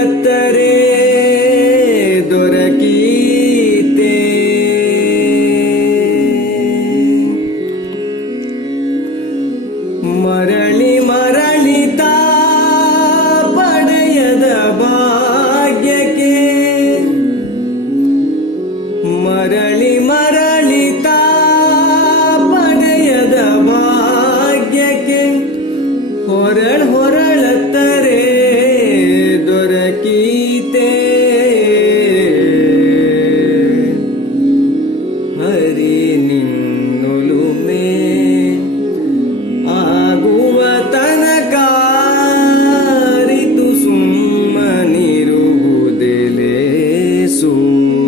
கத்தரே Hum.